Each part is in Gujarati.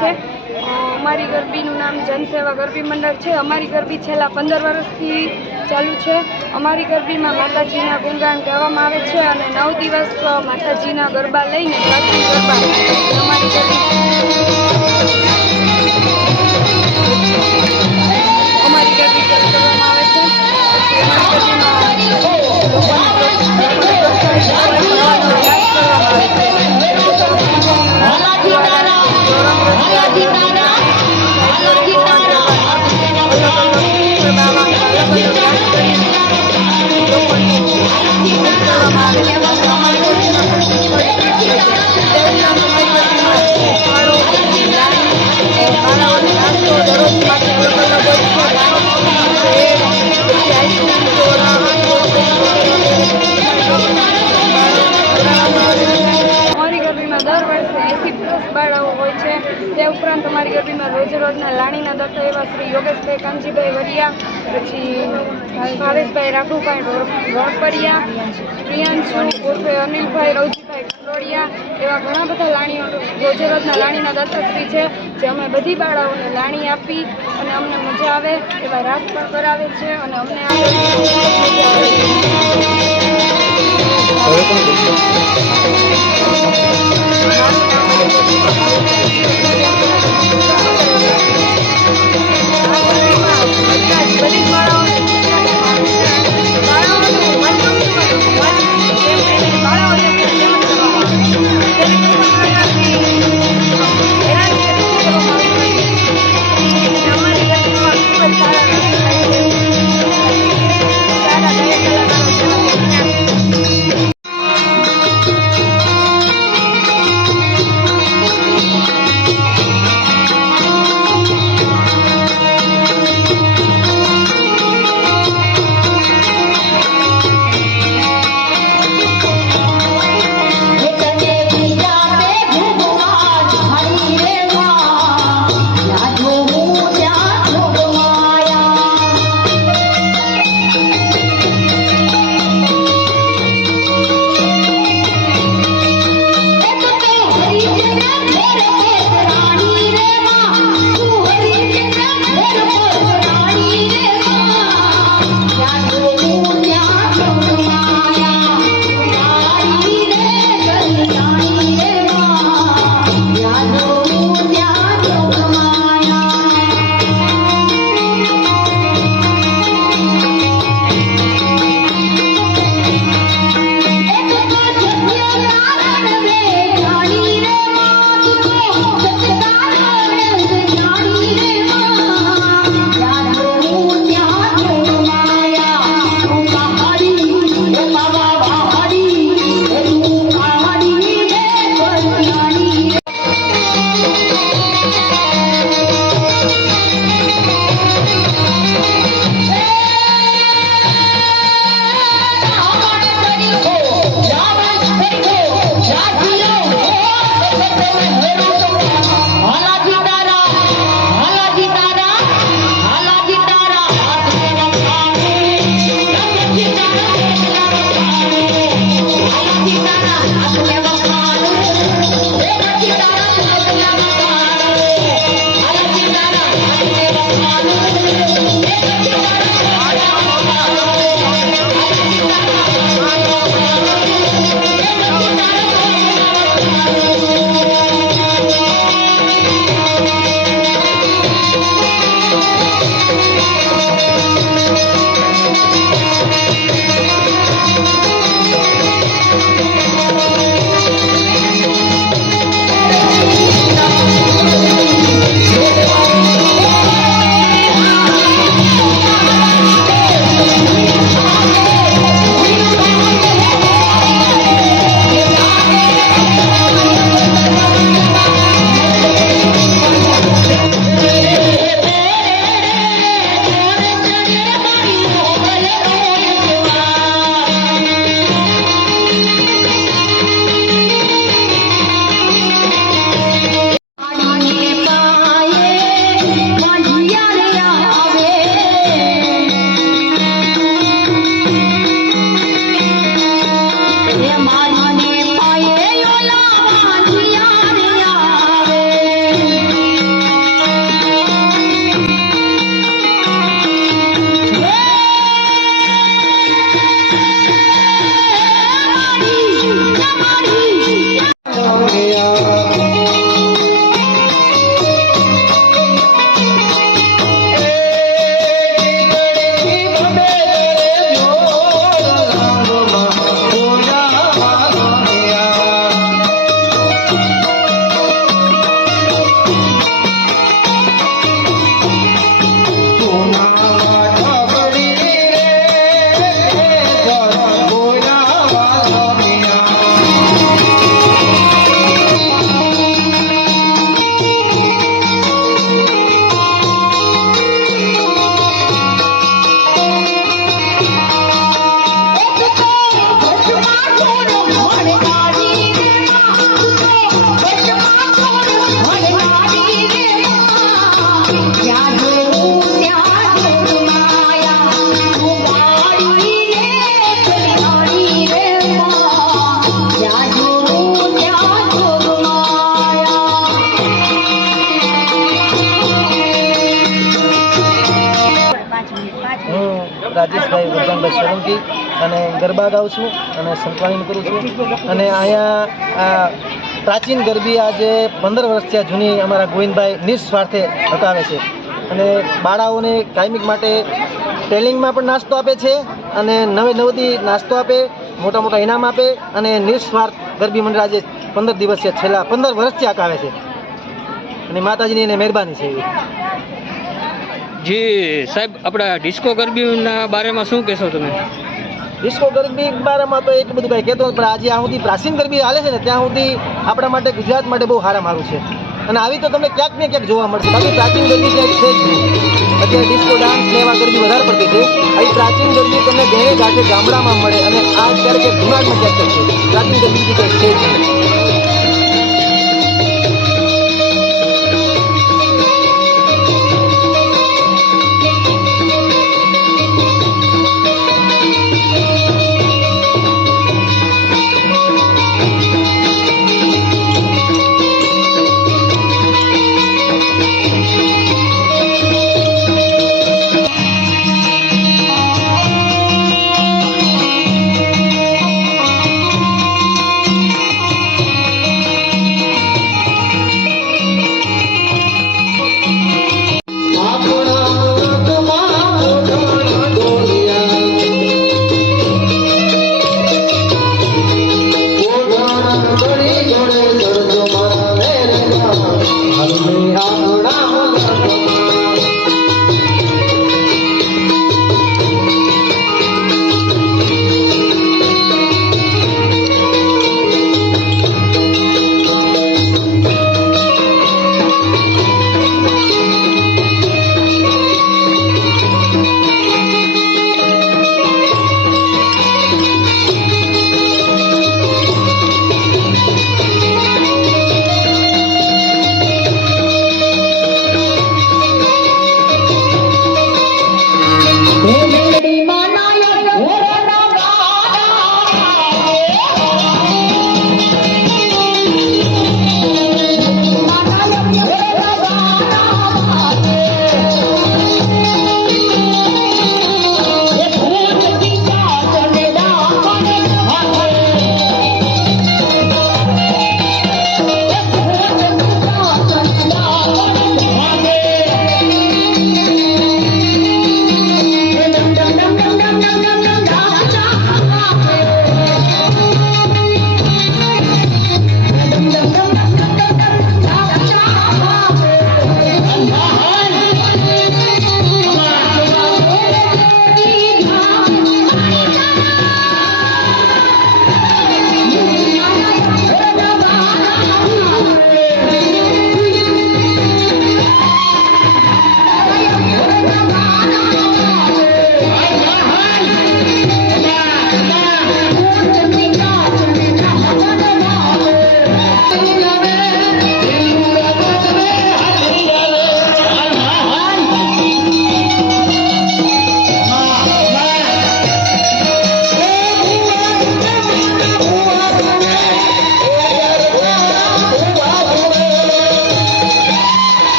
છે। અમારી ગરબીનું નામ જનસેવા ગરબી મંડળ છે। અમારી ગરબી છેલ્લા 15 વર્ષથી ચાલુ છે। અમારી ગરબીમાં માતાજીના ગુણગાન ગાવામાં આવે છે અને 9 દિવસ માતાજીના ગરબા લઈને પ્રાચીન ગરબા અમારી ગરબી કરવામાં આવે છે। તે ઉપરાંત અમારી ગરબીમાં રોજે રોજના લાણીના દત્તો એવા શ્રી યોગેશભાઈ કાનજીભાઈ વરિયા, પછી ભાવેશભાઈ રાખુભાઈ રોડપરિયા, પ્રિયાંશુ ઉર્ફે અનિલભાઈ રવજીભાઈ કંડોળિયા એવા ઘણા બધા લાણીઓ રોજે રોજના લાણીના દત્તશ્રી છે, જે અમે બધી બાળાઓને લાણી આપી અને અમને મજા આવે એવા રાસ પણ કરાવે છે અને અમને વિક્રાંતભાઈ સોલંકી અને ગરબા ગાઉં છું અને સંકળાણી કરું છું. અને અહીંયા પ્રાચીન ગરબી આજે 15 વર્ષથી આ જૂની અમારા ગોવિંદભાઈ નિસ્વાર્થે બતાવે છે. અને બાળાઓને કાયમિક માટે ટ્રેનિંગમાં પણ નાસ્તો આપે છે અને નવેથી નાસ્તો આપે, મોટા મોટા ઇનામ આપે અને નિસ્વાર્થ ગરબી મંડળ આજે 15 દિવસ છે, છેલ્લા 15 વર્ષથી આકાવે છે અને માતાજીની એને મહેરબાની છે. જી સાહેબ, આપણા ડિસ્કો ગરબીના બારેમાં શું કહેશો તમે? ડિસ્કો ગરબી બારેમાં તો એટલું બધું કંઈ કહેતો, પણ આજે આ સુધી પ્રાચીન ગરબી હાલે છે ને ત્યાં સુધી આપણા માટે, ગુજરાત માટે બહુ સારું છે. અને આવી તો તમને ક્યાંક ને ક્યાંક જોવા મળશે. બાકી પ્રાચીન ગરબી ક્યાંક છે જ નહીં. અત્યારે ડિસ્કો ડાન્સ ને એવા ગરબી વધારે પડતી છે. આવી પ્રાચીન ગરબી તમને ગણે ગાંઠે ગામડામાં મળે અને આ અત્યારે ક્યાંક જુનાગઢમાં ક્યાંક છે. પ્રાચીન ગરબી ક્યાંક છે જ નહીં.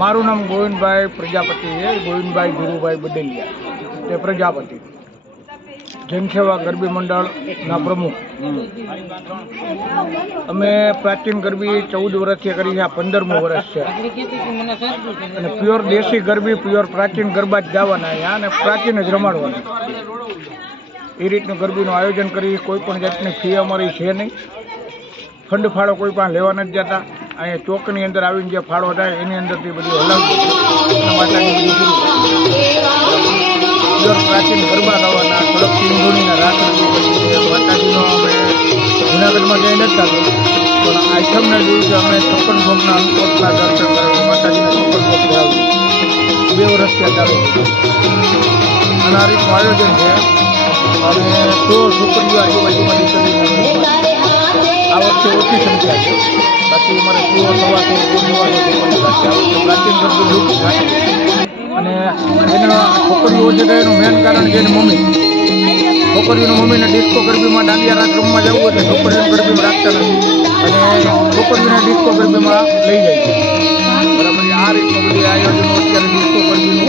મારું નામ ગોવિંદભાઈ પ્રજાપતિ છે, ગોવિંદભાઈ ગુરુભાઈ બડેલિયા, તે પ્રજાપતિ જનસેવા ગરબી મંડળના પ્રમુખ. અમે પ્રાચીન ગરબી 14 વર્ષથી કરી છે, આ 15મું વર્ષ છે. અને પ્યોર દેશી ગરબી, પ્યોર પ્રાચીન ગરબા જ ગાવાના અહીંયા અને પ્રાચીન જ રમાડવાના. એ રીતનું ગરબીનું આયોજન કરી. કોઈ પણ જાતની ફી અમારી છે નહીં. ફંડ ફાળો કોઈ પણ લેવા નથી જતા. અહીંયા ચોકની અંદર આવીને જે ફાળો થાય એની અંદરથી બધું હલાવી માતાની બધું પ્યોર પ્રાચીન ગરબા ગાવાના. થોડોક સિંધુણીના રાસ રજૂ કરીએ. માતાજીનો અમે જૂનાગઢમાં જઈ નથી થતું, પણ આઈટમના દિવસે અમે 56 ભોગના અંકોટના દર્શન કરીએ. માતાજીને 56 ભોગ ધરાવીએ. 2 વર્ષ ત્યાં ચાલુ થયું અને આ રીતનું આયોજન છે. અને 100 છોકરીઓ આજુબાજુમાં નીકળીને આ વખતે ઓછી સંખ્યા છે. બાકી અમારે 100 સવા 100 પ્રાચીન ગરબી લૂંટ થાય. અને એના છોકરીઓ છે કે એનું મેન કારણ છે એની મમ્મી. છોકરીઓની મમ્મીને ડિસ્કો ગરબીમાં દાંડિયા રાસ રમવા જવું હોય તો છોકરીઓને ગરબીમાં રાખતા નથી અને છોકરીઓને ડિસ્કો ગરબીમાં લઈ જાય છે. બરાબર. આ રીતનું બધી આયોજનો અત્યારે ડિસ્કો ગરબીનું